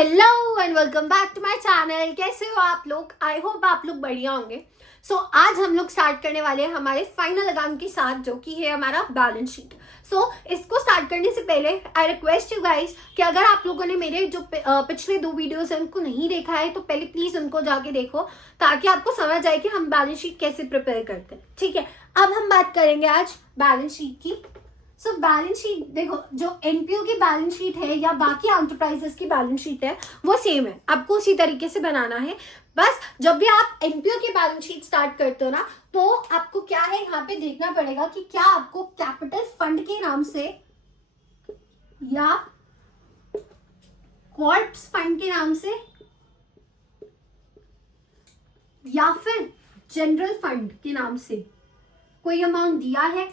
Hello and welcome back to my channel. कैसे हो आप लोग? आई होप आप लोग बढ़िया होंगे। आज हम लोग स्टार्ट करने वाले हैं हमारे फाइनल एग्जाम के साथ, जो कि है हमारा बैलेंस शीट। इसको स्टार्ट करने से पहले आई रिक्वेस्ट यू गाइस कि अगर आप लोगों ने मेरे जो पिछले 2 वीडियोस हैं उनको नहीं देखा है तो पहले प्लीज उनको जाके देखो, ताकि आपको समझ आए कि हम बैलेंस शीट कैसे प्रिपेयर करते हैं। ठीक है, अब हम बात करेंगे आज बैलेंस शीट की। बैलेंस शीट देखो, जो एनपीओ की बैलेंस शीट है या बाकी एंटरप्राइजेस की बैलेंस शीट है वो सेम है, आपको उसी तरीके से बनाना है। बस जब भी आप एनपीओ की बैलेंस शीट स्टार्ट करते हो ना, तो आपको क्या है यहाँ पे देखना पड़ेगा कि क्या आपको कैपिटल फंड के नाम से या कॉर्प्स फंड के नाम से या फिर जनरल फंड के नाम से कोई अमाउंट दिया है।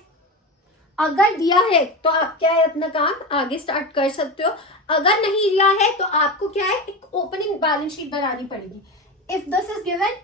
अगर दिया है तो आप क्या है अपना काम आगे स्टार्ट कर सकते हो। अगर नहीं दिया है तो आपको क्या है एक ओपनिंग बैलेंस शीट बनानी पड़ेगी। If this is given,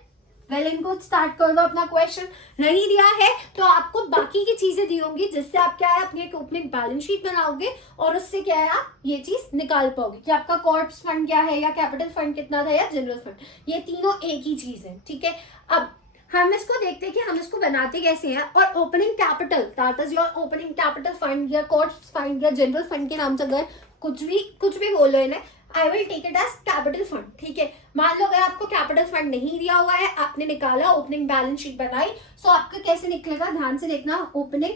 well इनको स्टार्ट कर दो अपना क्वेश्चन। नहीं दिया है तो आपको बाकी की चीजें दी होंगी जिससे आप क्या है अपनी एक ओपनिंग बैलेंस शीट बनाओगे और उससे क्या है आप ये चीज निकाल पाओगे कि आपका कॉर्प्स फंड क्या है या कैपिटल फंड कितना था या जनरल फंड। ये तीनों एक ही चीज है। ठीक है, अब हम इसको देखते हैं कि हम इसको बनाते कैसे हैं। और opening capital, that is your opening capital fund या कॉर्प्स फंड या जनरल फंड के नाम से अगर कुछ भी बोलो इन्हें, I will take it as capital fund. ठीक है, मान लो अगर आपको कैपिटल फंड नहीं दिया हुआ है, आपने निकाला, ओपनिंग बैलेंस शीट बनाई, सो आपका कैसे निकलेगा ध्यान से देखना। ओपनिंग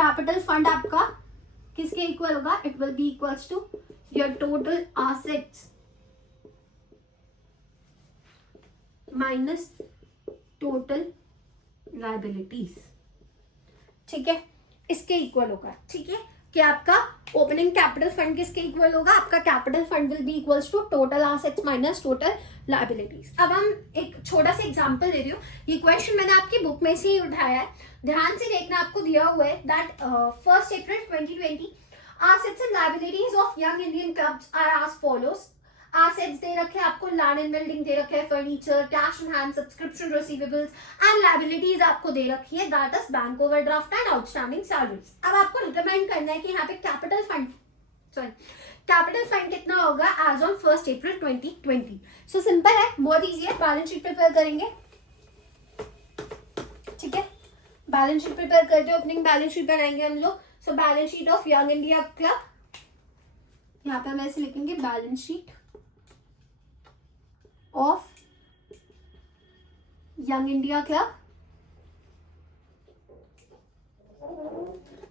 कैपिटल फंड आपका किसके इक्वल होगा? It will be equals to your total assets minus total liabilities. ठीक है, इसके इक्वल होगा। ठीक है, कि आपका ओपनिंग कैपिटल फंड किसके इक्वल होगा? आपका capital fund will be equals to total assets minus total liabilities. अब हम एक छोटा सा एग्जांपल दे रही हूँ। ये क्वेश्चन मैंने आपकी बुक में से ही उठाया है, ध्यान से देखना। आपको दिया हुआ है that 1 April 2020 assets and liabilities of young Indian clubs are as follows। Assets दे रखे हैं आपको, लैंड एंड बिल्डिंग दे रखे हैं, furniture, cash in hand, subscription receivables and liabilities आपको दे रखी है, that is bank overdraft and outstanding salaries. अब आपको डिटरमाइन करना है कि यहाँ पे कैपिटल फंड कितना होगा as on 1 April 2020। So simple है, बहुत इजी है। बैलेंस शीट प्रिपेयर करेंगे। ठीक है, बैलेंस शीट प्रिपेयर करते हैं, ओपनिंग बैलेंस शीट बनाएंगे हम लोग। So balance sheet of young India club, यहाँ पे हम ऐसे लिखेंगे balance sheet of young India club.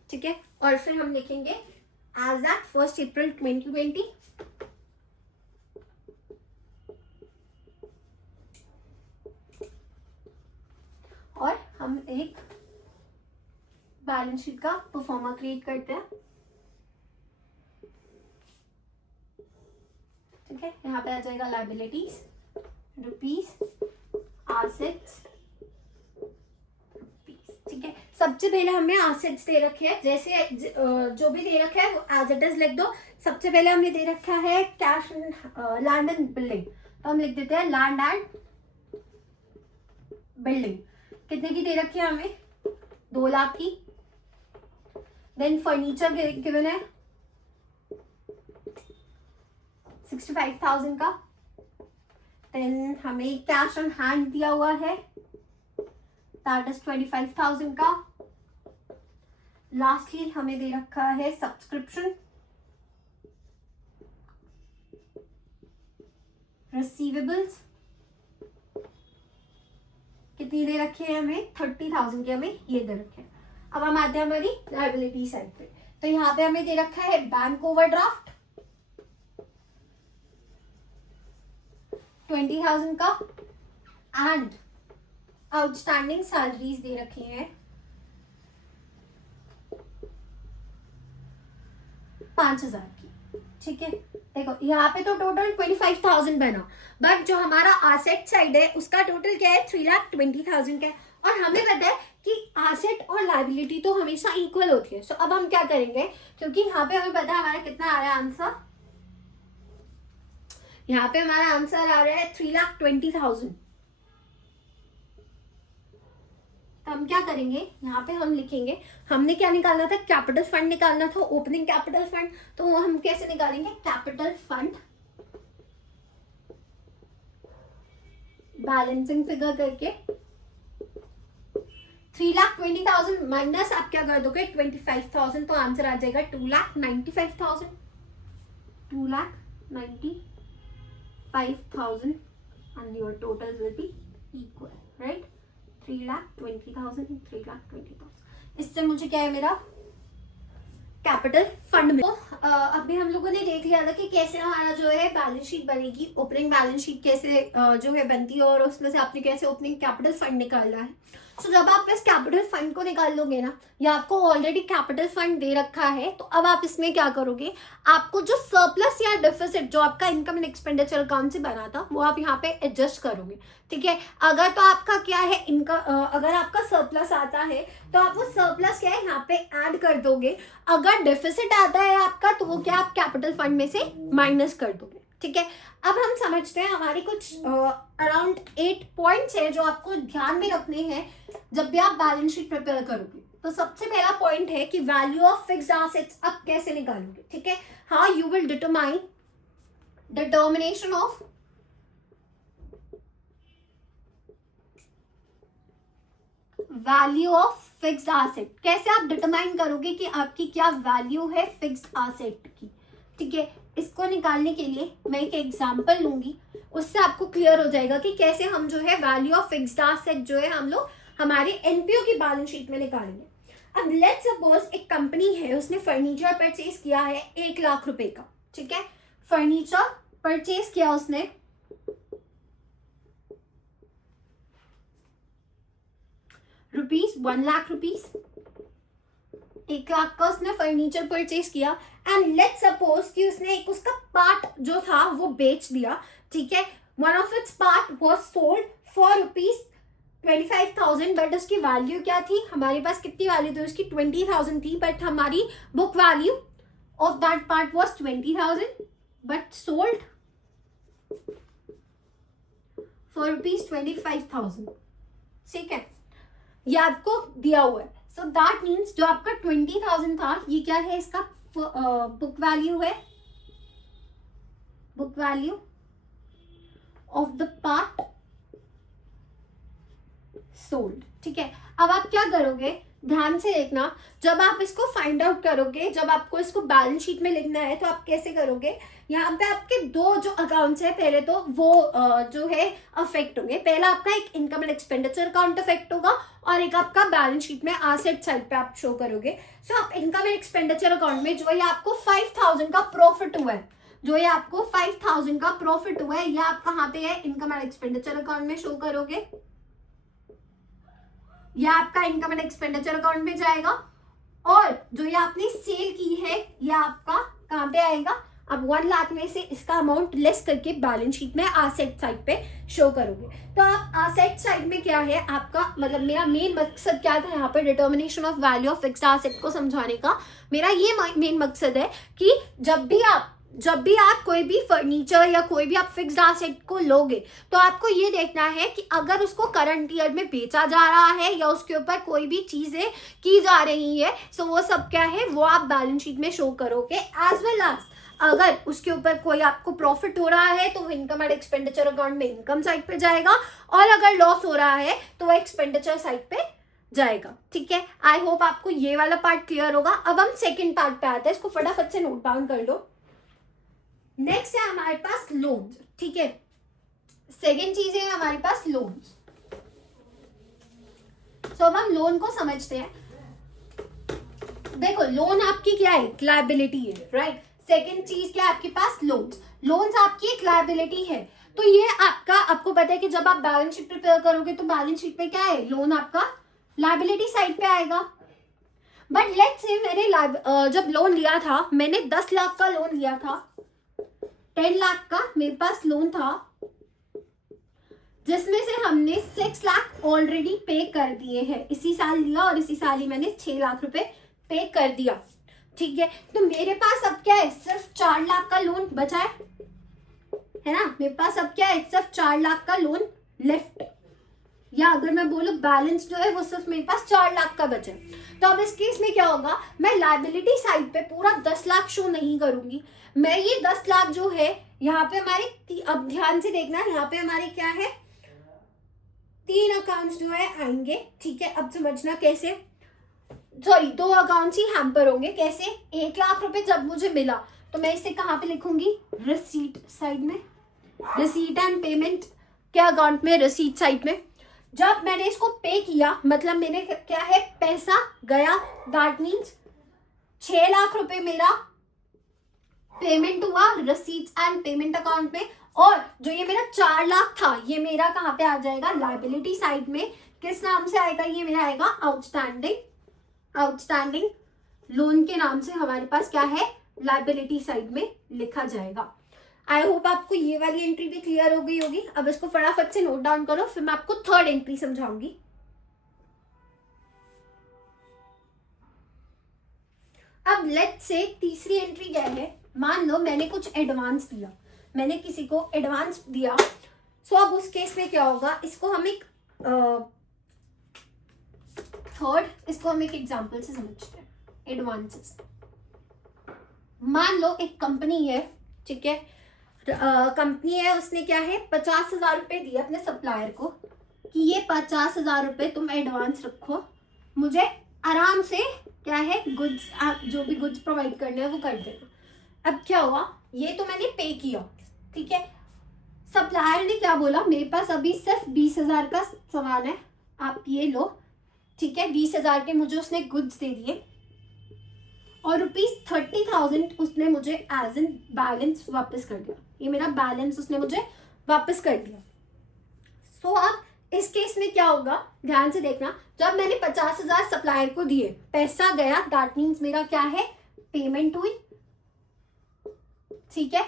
ठीक है, और फिर हम लिखेंगे एज एट 1 April 2020 और हम एक बैलेंस शीट का परफॉर्मा क्रिएट करते हैं। ठीक है, यहाँ पे आ जाएगा लायबिलिटीज रुपीज, एसेट्स रुपीज। ठीक है, सबसे पहले हमें एसेट्स दे रखे हैं, जैसे जो भी दे रखा है वो एज इट इज लिख दो। सबसे पहले हमने दे रखा है कैश, लैंड एंड बिल्डिंग, तो हम लिख देते हैं लैंड एंड बिल्डिंग। कितने की दे रखी है हमें? 2 लाख की। देन फर्नीचर गिवन है 65,000 का। देन हमें कैश ऑन हैंड दिया हुआ है, दैट इज 25,000 का। लास्टली हमें दे रखा है सब्सक्रिप्शन रिसीवेबल्स, कितनी दे रखी है हमें? 30,000 की हमें ये दे रखे हैं। अब हम आते हैं हमारी लायबिलिटी साइड पे, तो यहाँ पे हमें दे रखा है बैंक ओवरड्राफ्ट 20,000 का एंड आउटस्टैंडिंग सैलरीज दे रखी हैं 5,000 की। ठीक है, देखो यहाँ पे तो टोटल 25,000 बना, बट जो हमारा एसेट साइड है उसका टोटल क्या है? 3,20,000 का है। और हमें पता है कि एसेट और लायबिलिटी तो हमेशा इक्वल होती है। सो अब हम क्या करेंगे, क्योंकि यहाँ पे हमें पता है हमारा कितना आ रहा है आंसर, यहाँ पे हमारा आंसर आ रहा है 3,20,000। तो हम क्या करेंगे, यहाँ पे हम लिखेंगे, हमने क्या निकालना था, कैपिटल फंड निकालना था, ओपनिंग कैपिटल फंड। तो वो हम कैसे निकालेंगे, कैपिटल फंड बैलेंसिंग फिगर करके 3,20,000 माइनस आप क्या कर दोगे 25,000, तो आंसर आ जाएगा 2,95,000, 2,95,000 and your total will be equal, right? 3,20,000 and 3,20,000। इससे मुझे क्या है, मेरा कैपिटल फंड में। तो अभी हम लोगों ने देख लिया था कि कैसे हमारा जो है बैलेंस शीट बनेगी, ओपनिंग बैलेंस शीट कैसे जो है बनती है, और उसमें से आपने कैसे ओपनिंग कैपिटल फंड निकालना है। तो जब आप इस कैपिटल फंड को निकाल लोगे ना, या आपको ऑलरेडी कैपिटल फंड दे रखा है, तो अब आप इसमें क्या करोगे, आपको जो सरप्लस या डिफिसिट जो आपका इनकम एंड एक्सपेंडिचर अकाउंट से बना था वो आप यहाँ पे एडजस्ट करोगे, ठीक है। अगर तो आपका क्या है इनकम, अगर आपका सरप्लस आता है तो आप वो सरप्लस क्या है यहाँ पे ऐड कर दोगे। अगर डिफिसिट आता है आपका, तो वो क्या आप कैपिटल फंड में से माइनस कर दोगे, ठीक है। अब हम समझते हैं, हमारी कुछ अराउंड 8 पॉइंट्स है जो आपको ध्यान में रखने हैं जब भी आप बैलेंस शीट प्रिपेयर करोगे। तो सबसे पहला पॉइंट है कि वैल्यू ऑफ फिक्स्ड एसेट्स आप कैसे निकालोगे, ठीक है। हाँ, you will determination of value of fixed asset. कैसे आप डिटरमाइन करोगे कि आपकी क्या वैल्यू है फिक्स्ड एसेट की, ठीक है। इसको निकालने के लिए मैं एक एग्जांपल लूंगी, उससे आपको क्लियर हो जाएगा कि कैसे हम जो है वैल्यू ऑफ फिक्स्ड एसेट जो है हम लोग हमारे एनपीओ की बैलेंस शीट में निकालेंगे। अब लेट्स सपोज एक कंपनी है, उसने फर्नीचर परचेज किया है 1 लाख रुपए का, ठीक है। फर्नीचर परचेज किया उसने ₹1 लाख, 1 लाख का उसने फर्नीचर परचेज किया। एंड लेट्स सपोज कि उसने एक उसका पार्ट जो था वो बेच दिया, ठीक है। One of its part was sold for ₹25,000, but उसकी वैल्यू क्या थी, हमारे पास कितनी वैल्यू थी उसकी, 20,000 थी, बट हमारी book value of that part was 20,000 but sold for ₹25,000, ठीक है। ये आपको दिया हुआ है। सो दैट मीन्स जो आपका 20,000 था, ये क्या है, इसका बुक वैल्यू है, book value of the part sold, ठीक है। अब आप क्या करोगे, ध्यान से देखना, जब आप इसको फाइंड आउट करोगे, जब आपको इसको बैलेंस शीट में लिखना है, तो आप कैसे करोगे, यहाँ पे आपके 2 जो अकाउंट्स है, पहले तो वो जो है अफेक्ट होंगे। पहला आपका एक income and expenditure account affect होगा, और एक आपका बैलेंस शीट में एसेट साइड पे आप शो करोगे। सो आप इनकम एंड एक्सपेंडिचर अकाउंट में जो ये आपको 5,000 का प्रॉफिट हुआ है, जो ये आपको 5,000 का प्रॉफिट हुआ है, ये आप कहाँ पे है, इनकम एंड एक्सपेंडिचर अकाउंट में शो करोगे। यह आपका इनकम एंड एक्सपेंडिचर अकाउंट में जाएगा, और जो ये आपने सेल की है, यह आपका कहाँ पे आएगा, अब 1 लाख में से इसका अमाउंट लेस करके बैलेंस शीट में एसेट साइड पे शो करोगे। तो आप एसेट साइड में क्या है आपका, मतलब मेरा मेन मकसद क्या था यहाँ पे determination of value of fixed asset को समझाने का, मेरा ये मेन मकसद है कि जब भी आप कोई भी फर्नीचर या कोई भी आप फिक्स्ड एसेट को लोगे, तो आपको ये देखना है कि अगर उसको करंट ईयर में बेचा जा रहा है या उसके ऊपर कोई भी चीजें की जा रही है, सो वो सब क्या है, वो आप बैलेंस शीट में शो करोगे। एज वेल एज अगर उसके ऊपर कोई आपको प्रॉफिट हो रहा है, तो वो इनकम एंड एक्सपेंडिचर अकाउंट में इनकम साइड पे जाएगा, और अगर लॉस हो रहा है तो वो एक्सपेंडिचर साइड पे जाएगा, ठीक है। आई होप आपको ये वाला पार्ट क्लियर होगा। अब हम सेकेंड पार्ट पे आते हैं, इसको फटाफट से नोट डाउन कर लो। नेक्स्ट है हमारे पास लोन्स, ठीक है। सेकेंड चीज है हमारे पास लोन्स। सो अब हम लोन को समझते हैं। देखो, लोन आपकी क्या है, लायबिलिटी है, राइट। सेकेंड चीज क्या है आपके पास, लोन्स। लोन्स आपकी एक लायबिलिटी है। तो ये आपको पता है कि जब आप बैलेंस शीट प्रिपेयर करोगे, तो बैलेंस शीट में क्या है, लोन आपका लायबिलिटी साइड पे आएगा। बट लेट्स से मैंने जब लोन लिया था, मैंने 10 लाख का लोन लिया था, 10 लाख का मेरे पास लोन था, जिसमें से हमने 6 लाख ऑलरेडी पे कर दिए हैं। इसी साल लिया और इसी साल ही मैंने 6 लाख रुपए पे कर दिया, ठीक है। तो मेरे पास अब क्या है, सिर्फ 4 लाख का लोन बचा है ना। मेरे पास अब क्या है, सिर्फ 4 लाख का लोन लेफ्ट। या अगर मैं बोलूँ बैलेंस जो है वो सिर्फ मेरे पास 4 लाख का बचे, तो अब इस केस में क्या होगा, मैं लायबिलिटी साइड पे पूरा 10 लाख शो नहीं करूंगी। मैं ये 10 लाख जो है यहाँ पे हमारे, अब ध्यान से देखना, यहाँ पे हमारे क्या है, 3 अकाउंट्स जो है आएंगे, ठीक है। अब समझना कैसे, सॉरी 2 अकाउंट्स ही हैम्पर होंगे। कैसे, 1 लाख रुपए जब मुझे मिला तो मैं इसे कहाँ पे लिखूंगी, रिसीट साइड में, रिसीट एंड पेमेंट के अकाउंट में, रिसीट साइड में। जब मैंने इसको पे किया, मतलब मैंने क्या है, पैसा गया, दैट मीन्स 6 लाख रुपए मेरा पेमेंट हुआ रिसीट्स एंड पेमेंट अकाउंट में, और जो ये मेरा 4 लाख था ये मेरा कहाँ पे आ जाएगा, लायबिलिटी साइड में। किस नाम से आएगा, ये मेरा आएगा आउटस्टैंडिंग लोन के नाम से हमारे पास क्या है, लायबिलिटी साइड में लिखा जाएगा। आई होप आपको ये वाली एंट्री भी क्लियर हो गई होगी। अब इसको फटाफट से नोट डाउन करो, फिर मैं आपको थर्ड एंट्री समझाऊंगी। अब लेट्स से तीसरी एंट्री क्या है, मान लो मैंने कुछ एडवांस दिया, मैंने किसी को एडवांस दिया। सो अब उस केस में क्या होगा, इसको हम एक इसको हम एक एग्जांपल से समझते हैं। एडवांसेस, मान लो एक कंपनी है, ठीक है, कंपनी है, उसने क्या है 50,000 रुपए दिए अपने सप्लायर को कि ये 50,000 रुपए तुम एडवांस रखो, मुझे आराम से क्या है गुड्स, जो भी गुड्स प्रोवाइड करने हैं वो कर देना। अब क्या हुआ, ये तो मैंने पे किया, ठीक है। सप्लायर ने क्या बोला, मेरे पास अभी सिर्फ 20,000 का सामान है, आप ये लो, ठीक है। 20,000 के मुझे उसने गुड्स दे दिए और ₹30,000 उसने मुझे एज एन बैलेंस वापस कर दिया। ये मेरा बैलेंस उसने मुझे वापस कर दिया। सो अब इस केस में क्या होगा, ध्यान से देखना, जब मैंने 50,000 सप्लायर को दिए, पैसा गया, दैट मीन्स मेरा क्या है, पेमेंट हुई, ठीक है।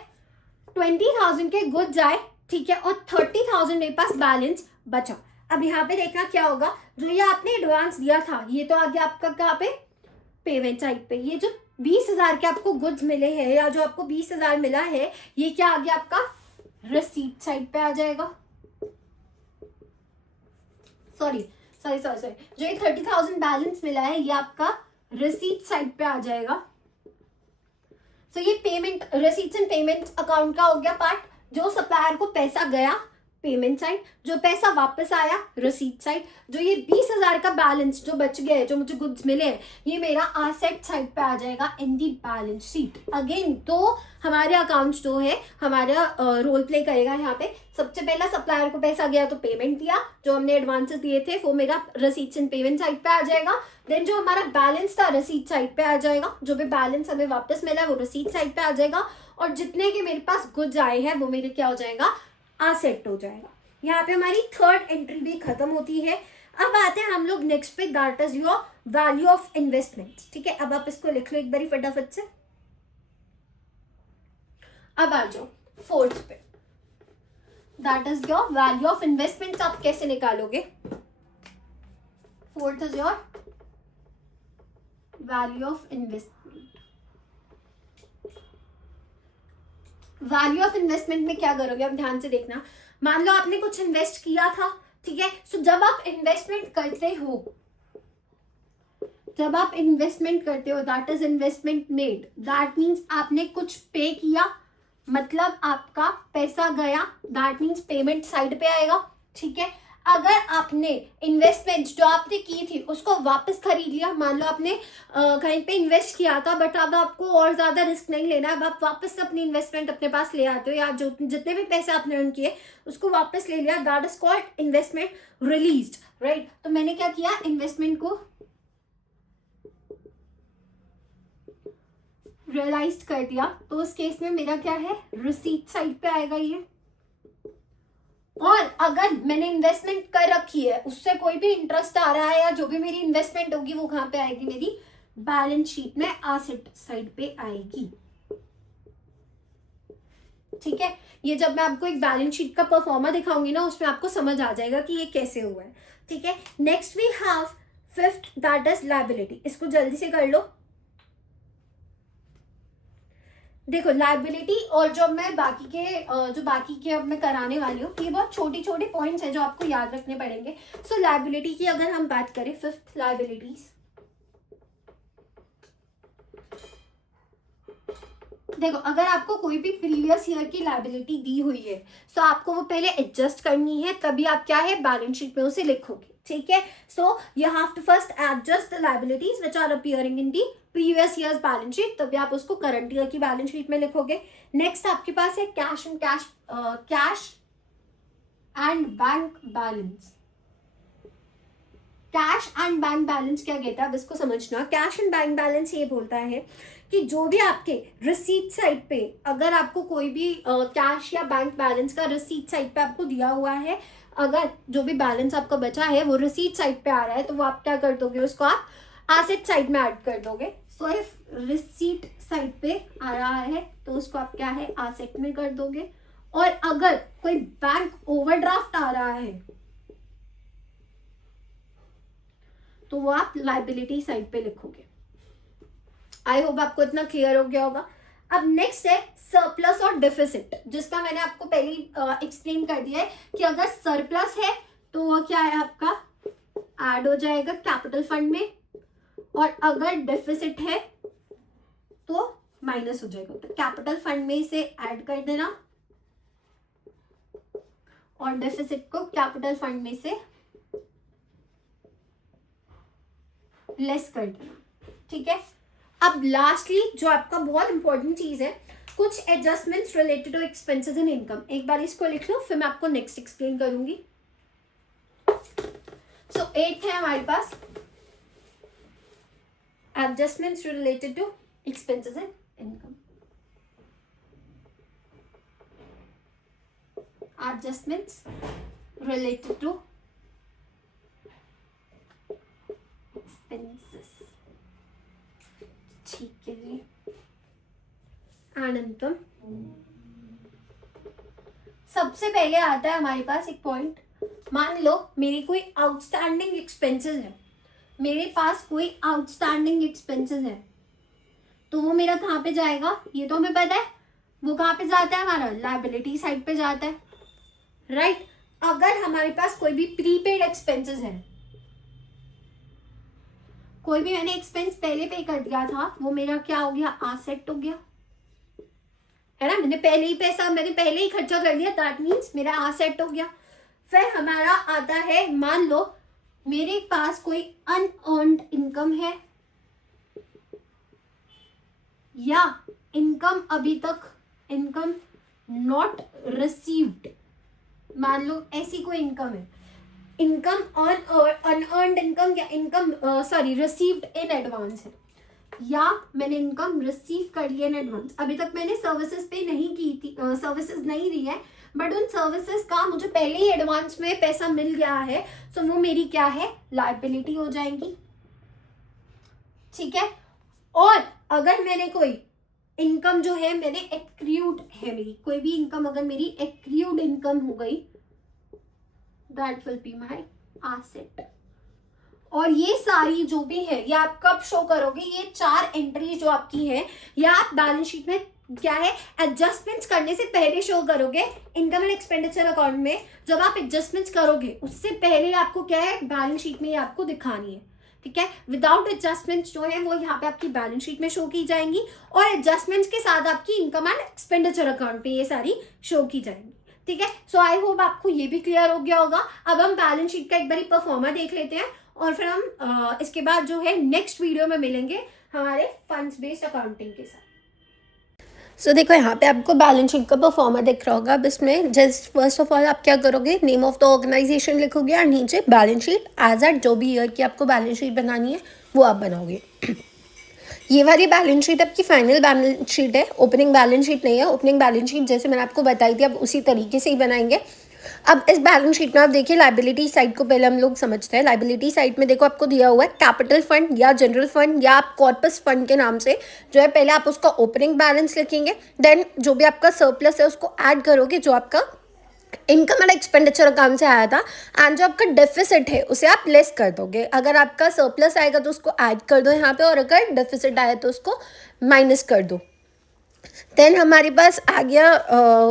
20,000 के गुड्स आए, ठीक है, और 30,000 मेरे पास बैलेंस बचा। अब यहाँ पे देखना क्या होगा, जो ये आपने एडवांस दिया था ये तो आ गया आपका कहाँ पे, पेमेंट साइड पे। ये जो 20,000 के आपको गुड्स मिले हैं या जो आपको 20,000 मिला है, ये क्या आ गया आपका, रिसीट साइड पे आ जाएगा। सॉरी, जो ये 30,000 बैलेंस मिला है ये आपका रिसीट साइड पे आ जाएगा। सो ये payment, receipts and payment account का हो गया पार्ट। जो सप्लायर को पैसा गया, पेमेंट साइड, जो पैसा वापस आया, रिसीट साइड। जो ये 20,000 का बैलेंस जो बच गया है, जो मुझे गुड्स मिले हैं, ये मेरा एसेट साइड पे आ जाएगा इन दी बैलेंस शीट। अगेन तो हमारे अकाउंट्स जो है हमारा रोल प्ले करेगा यहाँ पे। सबसे पहला सप्लायर को पैसा गया तो पेमेंट दिया, जो हमने एडवांसेस दिए थे वो मेरा रिसीट्स एंड पेमेंट साइड पे आ जाएगा। देन जो हमारा बैलेंस था रिसीट साइड पे आ जाएगा, जो भी बैलेंस हमें वापस मिला है वो रिसीट साइड पे आ जाएगा, और जितने के मेरे पास गुड्स आए हैं वो मेरे क्या हो जाएगा, एसेट हो जाएगा। यहाँ पे हमारी थर्ड एंट्री भी खत्म होती है। अब आते हैं हम लोग नेक्स्ट पे, that is your value of investment, ठीक है। अब आप इसको लिख लो एक बारी फटाफट से। अब आ जाओ फोर्थ पे, that is your value of investment. आप कैसे निकालोगे, fourth is your value of investment. Value of investment में क्या करोगे, अब ध्यान से देखना। मान लो आपने कुछ इन्वेस्ट किया था, ठीक है। सो जब आप इन्वेस्टमेंट करते हो, that is investment made, that means आपने कुछ पे किया, मतलब आपका पैसा गया, दैट मीन्स पेमेंट साइड पे आएगा, ठीक है। अगर आपने इन्वेस्टमेंट जो आपने की थी उसको वापस खरीद लिया, मान लो आपने कहीं पे इन्वेस्ट किया था बट अब आपको और ज्यादा रिस्क नहीं लेना, अब आप वापस से अपनी इन्वेस्टमेंट अपने पास ले आते हो, या जो जितने भी पैसे आपने अर्न किए उसको वापस ले लिया, that is called investment released, right. तो मैंने क्या किया, इन्वेस्टमेंट को रियलाइज कर दिया, तो उस केस में मेरा क्या है, रिसीट साइड पे आएगा ये। और अगर मैंने इन्वेस्टमेंट कर रखी है, उससे कोई भी इंटरेस्ट आ रहा है या जो भी मेरी इन्वेस्टमेंट होगी वो कहां पे आएगी, मेरी बैलेंस शीट में एसेट साइड पे आएगी, ठीक है। ये जब मैं आपको एक बैलेंस शीट का परफॉर्मा दिखाऊंगी ना, उसमें आपको समझ आ जाएगा कि ये कैसे हुआ है, ठीक है। Next we have fifth, that is liability. इसको जल्दी से कर लो। देखो लाइबिलिटी और जो मैं बाकी के अब मैं कराने वाली हूँ, ये बहुत छोटी छोटी पॉइंट्स हैं जो आपको याद रखने पड़ेंगे. सो लाइबिलिटी की अगर हम बात करें, फिफ्थ लाइबिलिटीज. देखो अगर आपको कोई भी प्रीवियस ईयर की लाइबिलिटी दी हुई है तो आपको वो पहले एडजस्ट करनी है, तभी आप क्या है बैलेंस शीट में उसे लिखोगे. ठीक है. So you have to first adjust the liabilities which are appearing in the previous years balance sheet, तभी आप उसको करंट ईयर की बैलेंस शीट में लिखोगे. नेक्स्ट आपके पास है cash and bank balance. Cash and bank balance क्या कहता है, अब इसको समझना. कैश एंड बैंक बैलेंस ये बोलता है कि जो भी आपके रिसीट साइड पे, अगर आपको कोई भी कैश या बैंक बैलेंस का रिसीट साइड पे आपको दिया हुआ है, अगर जो भी बैलेंस आपका बचा है वो रिसीट साइड पे आ रहा है, तो वो आप क्या कर दोगे, उसको आप एसेट साइड में ऐड कर दोगे. सो इफ रिसीट साइड पे आ रहा है तो उसको आप क्या है एसेट में कर दोगे. और अगर कोई बैंक ओवरड्राफ्ट आ रहा है तो वो आप लाइबिलिटी साइड पे लिखोगे. आई होप आपको इतना क्लियर हो गया होगा. अब नेक्स्ट है सरप्लस और डिफिसिट, जिसका मैंने आपको पहले एक्सप्लेन कर दिया है कि अगर सरप्लस है तो वो क्या है आपका ऐड हो जाएगा कैपिटल फंड में, और अगर डेफिसिट है तो माइनस हो जाएगा. तो कैपिटल फंड में इसे ऐड कर देना और डेफिसिट को कैपिटल फंड में से लेस कर देना. ठीक है. अब लास्टली जो आपका बहुत इंपॉर्टेंट चीज है, कुछ adjustments related to expenses and income. एक बार इसको लिख लो, फिर मैं आपको नेक्स्ट एक्सप्लेन करूंगी. सो 8 है हमारे पास adjustments related to expenses and income. Adjustments related to expenses. ठीक है जी. अनंतम सबसे पहले आता है हमारे पास एक पॉइंट. मान लो मेरी कोई आउटस्टैंडिंग एक्सपेंसेस है, मेरे पास कोई आउटस्टैंडिंग एक्सपेंसेस है, तो वो मेरा कहाँ पे जाएगा, ये तो हमें पता है. वो कहाँ पे जाता है, हमारा लायबिलिटी साइड पे जाता है. राइट. अगर हमारे पास कोई भी प्रीपेड एक्सपेंसेस है, कोई भी मैंने एक्सपेंस पहले पे कर दिया था, वो मेरा क्या हो गया, एसेट हो गया, है ना. मैंने पहले ही खर्चा कर दिया, दैट मीन्स मेरा एसेट हो गया. फिर हमारा आता है, मान लो मेरे पास कोई अनअर्न्ड इनकम है या इनकम अभी तक, इनकम नॉट रिसीव्ड, मान लो ऐसी कोई इनकम है, इनकम अनअर्न्ड इनकम या इनकम रिसीव्ड इन एडवांस है, या मैंने इनकम रिसीव कर लिया इन एडवांस. अभी तक मैंने सर्विसेज पे नहीं की थी, सर्विसेज नहीं दी है, बट उन सर्विसेज का मुझे पहले ही एडवांस में पैसा मिल गया है, तो वो मेरी क्या है, लायबिलिटी हो जाएगी. ठीक है. और अगर मैंने कोई इनकम जो है मैंने एक्रूड है, मेरी कोई भी इनकम अगर मेरी एक्रूड इनकम हो गई, that will be my asset. और ये सारी जो भी है ये आप कब शो करोगे, ये 4 एंट्री जो आपकी है या आप बैलेंस शीट में क्या है एडजस्टमेंट्स करने से पहले शो करोगे. इनकम एंड एक्सपेंडिचर अकाउंट में जब आप एडजस्टमेंट्स करोगे उससे पहले आपको क्या है बैलेंस शीट में ये आपको दिखानी है. ठीक है. विदाउट एडजस्टमेंट्स जो है वो यहाँ पे आपकी बैलेंस शीट में शो की जाएंगी, और एडजस्टमेंट्स के साथ आपकी इनकम एंड एक्सपेंडिचर अकाउंट पे ये सारी शो की जाएंगी. ठीक है. सो आई होप आपको ये भी क्लियर हो गया होगा. अब हम बैलेंस शीट का एक बारी परफॉर्मा देख लेते हैं, और फिर हम इसके बाद जो है नेक्स्ट वीडियो में मिलेंगे हमारे फंड्स बेस्ड अकाउंटिंग के साथ. सो देखो यहाँ पे आपको बैलेंस शीट का परफॉर्मा दिख रहा होगा. अब इसमें जस्ट फर्स्ट ऑफ ऑल आप क्या करोगे, नेम ऑफ द ऑर्गेनाइजेशन लिखोगे और नीचे बैलेंस शीट एज एट जो भी ईयर की आपको बैलेंस शीट बनानी है वो आप बनाओगे. ये वाली बैलेंस शीट आपकी फाइनल बैलेंस शीट है, ओपनिंग बैलेंस शीट नहीं है. ओपनिंग बैलेंस शीट जैसे मैंने आपको बताई थी, अब उसी तरीके से ही बनाएंगे. अब इस बैलेंस शीट में आप देखिए लायबिलिटी साइड को पहले हम लोग समझते हैं. लायबिलिटी साइड में देखो आपको दिया हुआ है कैपिटल फंड या जनरल फंड या आप कॉर्पस फंड के नाम से जो है, पहले आप उसका ओपनिंग बैलेंस लिखेंगे, देन जो भी आपका सरप्लस है उसको ऐड करोगे जो आपका इनकम एंड एक्सपेंडिचर अकाउंट से आया था, एंड जो आपका डेफिसिट है उसे आप लेस कर दोगे. अगर आपका सरप्लस आएगा तो उसको ऐड कर दो यहाँ पे, और अगर डेफिसिट आया तो उसको माइनस कर दो. देन हमारे पास आ गया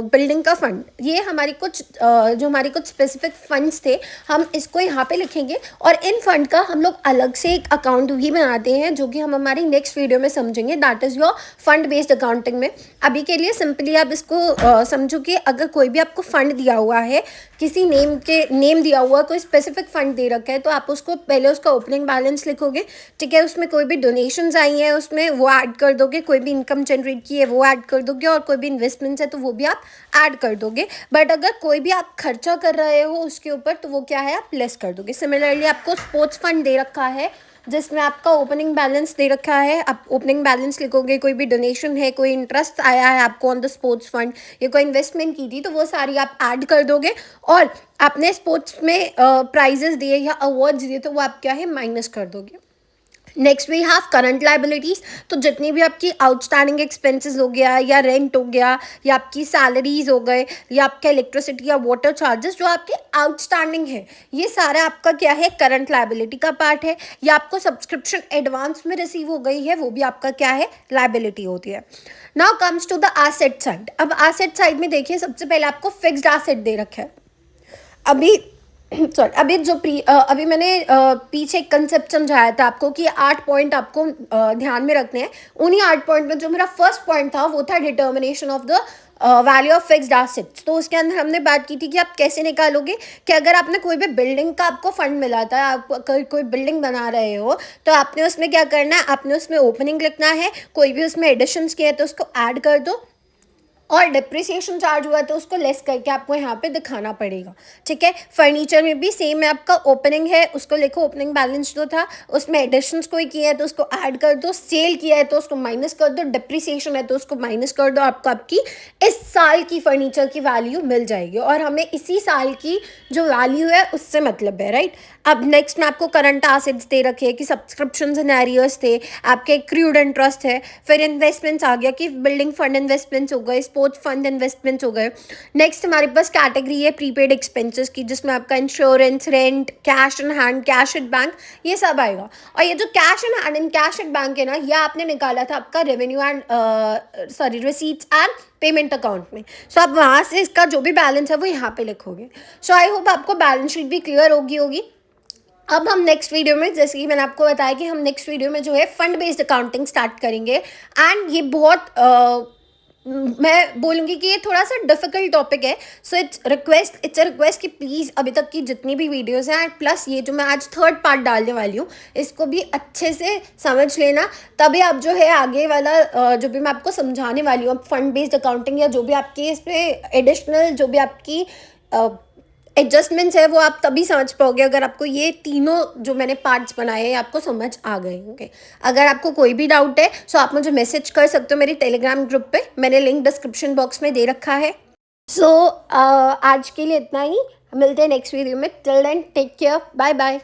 बिल्डिंग का फंड। ये हमारी कुछ जो हमारे कुछ स्पेसिफिक फंड्स थे, हम इसको यहाँ पे लिखेंगे और इन फंड का हम लोग अलग से एक अकाउंट भी बनाते हैं जो कि हम हमारी नेक्स्ट वीडियो में समझेंगे, that is your fund based accounting में। अभी के लिए सिंपली आप इसको समझो कि अगर कोई भी आपको फंड दिया हुआ है, किसी नेम दिया हुआ, कोई स्पेसिफिक फंड दे रखा है, तो आप उसको पहले उसका ओपनिंग बैलेंस लिखोगे, ठीक है। उसमें कोई भी डोनेशंस आई हैं उसमें वो ऐड कर दोगे, कोई भी इनकम जनरेट की है वो ऐड कर दोगे, और कोई भी इन्वेस्टमेंट्स है तो वो भी आप ऐड कर दोगे। बट अगर कोई भी आप खर्चा कर रहे हो उसके ऊपर, तो वो क्या है, आप लेस कर दोगे। सिमिलरली आपको स्पोर्ट्स फंड दे रखा है जिसमें आपका ओपनिंग बैलेंस दे रखा है, आप ओपनिंग बैलेंस लिखोगे। कोई भी डोनेशन है, कोई इंटरेस्ट आया है आपको ऑन द स्पोर्ट्स फंड, या कोई इन्वेस्टमेंट की थी, तो वो सारी आप ऐड कर दोगे। और आपने स्पोर्ट्स में प्राइजेस दिए या अवार्ड्स दिए तो वो आप क्या है, माइनस कर दोगे। Next we have current liabilities. तो जितनी भी आपकी आउटस्टैंडिंग एक्सपेंसेस हो गया, या रेंट हो गया, या आपकी सैलरीज हो गए, या आपका इलेक्ट्रिसिटी या वाटर चार्जेस जो आपके आउटस्टैंडिंग है, ये सारा आपका क्या है, करंट लाइबिलिटी का पार्ट है। या आपको सब्सक्रिप्शन एडवांस में रिसीव हो गई है, वो भी आपका क्या है, लाइबिलिटी होती है। Now comes to the asset side. अब एसेट साइड में देखिए, सबसे पहले आपको फिक्स्ड एसेट दे रखा है। अभी सॉरी, अभी मैंने पीछे एक कंसेप्ट समझाया था आपको कि 8 पॉइंट आपको ध्यान में रखने हैं। उन्हीं 8 पॉइंट में जो मेरा फर्स्ट पॉइंट था वो था determination of the value of fixed assets. तो उसके अंदर हमने बात की थी कि आप कैसे निकालोगे, कि अगर आपने कोई भी बिल्डिंग का आपको फंड मिला था, आप कोई बिल्डिंग बना रहे हो, तो आपने उसमें क्या करना है, आपने उसमें ओपनिंग लिखना है, कोई भी उसमें एडिशंस किए तो उसको ऐड कर दो, और डिप्रिसिएशन चार्ज हुआ तो उसको लेस करके आपको यहाँ पे दिखाना पड़ेगा, ठीक है। फर्नीचर में भी सेम है, आपका ओपनिंग है उसको लिखो, ओपनिंग बैलेंस जो था उसमें एडिशंस कोई किया है तो उसको ऐड कर दो, सेल किया है तो उसको माइनस कर दो, डिप्रिसिएशन है तो उसको माइनस कर दो, आपको आपकी इस साल की फर्नीचर की वैल्यू मिल जाएगी, और हमें इसी साल की जो वैल्यू है उससे मतलब है, राइट। अब नेक्स्ट में आपको करंट एसेट्स दे रखे हैं कि सब्सक्रिप्शंस एंड एरियर्स थे, आपके एक्रूड इंटरेस्ट है, फिर इन्वेस्टमेंट्स आ गया कि बिल्डिंग फंड इन्वेस्टमेंट्स हो गए, स्पोर्ट्स फंड इन्वेस्टमेंट्स हो गए। नेक्स्ट हमारे पास कैटेगरी है प्रीपेड एक्सपेंसेस की, जिसमें आपका insurance, rent, cash in hand, cash at bank, ये सब आएगा। और ये जो cash in hand and cash at bank है ना, ये आपने निकाला था आपका revenue and sorry receipts and payment account में। सो आप वहाँ से इसका जो भी बैलेंस है वो यहाँ पे लिखोगे। सो आई होप आपको बैलेंस शीट भी क्लियर होगी। अब हम नेक्स्ट वीडियो में, जैसे कि मैंने आपको बताया कि हम नेक्स्ट वीडियो में जो है फंड बेस्ड अकाउंटिंग स्टार्ट करेंगे, एंड ये बहुत मैं बोलूँगी कि ये थोड़ा सा डिफिकल्ट टॉपिक है। सो इट्स अ रिक्वेस्ट कि प्लीज़ अभी तक की जितनी भी वीडियोस हैं, प्लस ये जो मैं आज थर्ड पार्ट डालने वाली हूँ, इसको भी अच्छे से समझ लेना, तभी आप जो है आगे वाला जो भी मैं आपको समझाने वाली हूँ फंड बेस्ड अकाउंटिंग, या जो भी आपकी इसमें एडिशनल जो भी आपकी एडजस्टमेंट्स है वो आप तभी समझ पाओगे अगर आपको ये तीनों जो मैंने पार्ट्स बनाए हैं आपको समझ आ गए होंगे। अगर आपको कोई भी डाउट है सो आप मुझे मैसेज कर सकते हो मेरे टेलीग्राम ग्रुप पे, मैंने लिंक डिस्क्रिप्शन बॉक्स में दे रखा है। सो आज के लिए इतना ही, मिलते हैं नेक्स्ट वीडियो में। Till then take care, bye bye.